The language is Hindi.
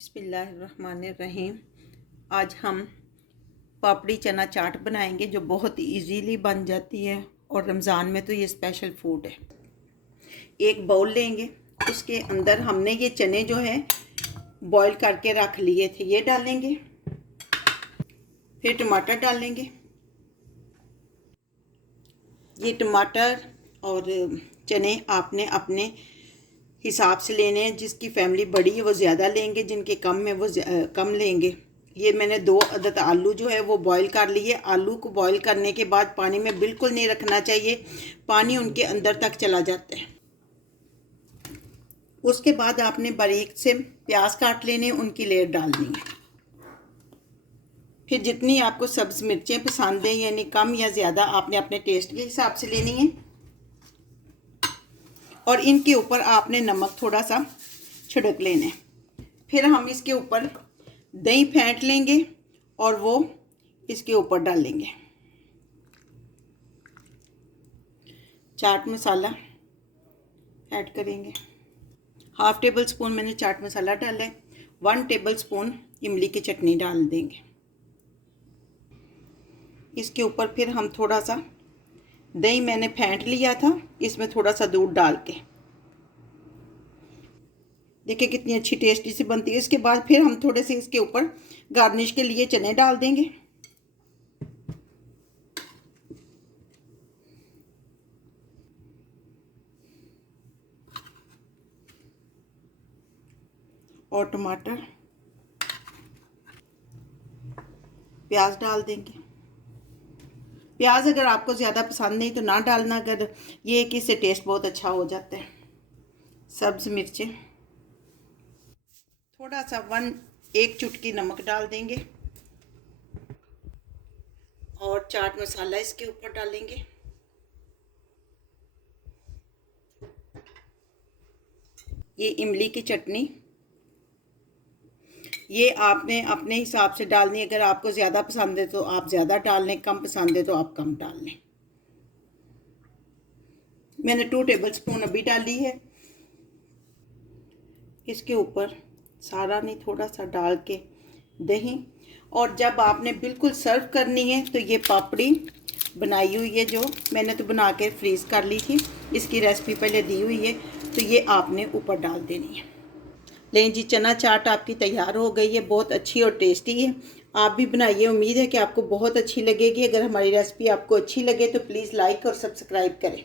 बिस्मिल्लाहिर्रहमानिर्रहीम। आज हम पापड़ी चना चाट बनाएंगे जो बहुत इजीली बन जाती है और रमज़ान में तो ये स्पेशल फूड है। एक बाउल लेंगे, उसके अंदर हमने ये चने जो है बॉईल करके रख लिए थे ये डालेंगे। फिर टमाटर डालेंगे। ये टमाटर और चने आपने अपने हिसाब से लेने हैं। जिसकी फैमिली बड़ी है वो ज़्यादा लेंगे, जिनके कम है वो कम लेंगे। ये मैंने 2 अदद आलू जो है वो बॉईल कर लिए। आलू को बॉईल करने के बाद पानी में बिल्कुल नहीं रखना चाहिए, पानी उनके अंदर तक चला जाता है। उसके बाद आपने बारीक से प्याज काट लेने, उनकी लेयर डालनी है। फिर जितनी आपको सब्ज़ मिर्चें पसंद है, यानी कम या ज़्यादा, आपने अपने टेस्ट के हिसाब से लेनी है। और इनके ऊपर आपने नमक थोड़ा सा छिड़क लेना है। फिर हम इसके ऊपर दही फेंट लेंगे और वो इसके ऊपर डालेंगे। चाट मसाला ऐड करेंगे। 1/2 टेबल स्पून मैंने चाट मसाला डाला है। 1 टेबल स्पून इमली की चटनी डाल देंगे। इसके ऊपर फिर हम थोड़ा सा दही मैंने फेंट लिया था, इसमें थोड़ा सा दूध डाल के, देखिए कितनी अच्छी टेस्टी सी बनती है। इसके बाद फिर हम थोड़े से इसके ऊपर गार्निश के लिए चने डाल देंगे। और टमाटर, प्याज डाल देंगे। प्याज अगर आपको ज़्यादा पसंद नहीं तो ना डालना, अगर ये कि इससे टेस्ट बहुत अच्छा हो जाता है। सब्ज़ मिर्चें थोड़ा सा 1 चुटकी नमक डाल देंगे और चाट मसाला इसके ऊपर डालेंगे। ये इमली की चटनी, ये आपने अपने हिसाब से डालनी। अगर आपको ज़्यादा पसंद है तो आप ज़्यादा डाल लें, कम पसंद है तो आप कम डाल लें। मैंने 2 टेबल स्पून अभी डाली है। इसके ऊपर सारा नहीं, थोड़ा सा डाल के दही। और जब आपने बिल्कुल सर्व करनी है तो ये पापड़ी बनाई हुई है, जो मैंने तो बना के फ्रीज़ कर ली थी, इसकी रेसिपी पहले दी हुई है, तो ये आपने ऊपर डाल देनी है। लें जी, चना चाट आपकी तैयार हो गई है। बहुत अच्छी और टेस्टी है। आप भी बनाइए, उम्मीद है कि आपको बहुत अच्छी लगेगी। अगर हमारी रेसिपी आपको अच्छी लगे तो प्लीज़ लाइक और सब्सक्राइब करें।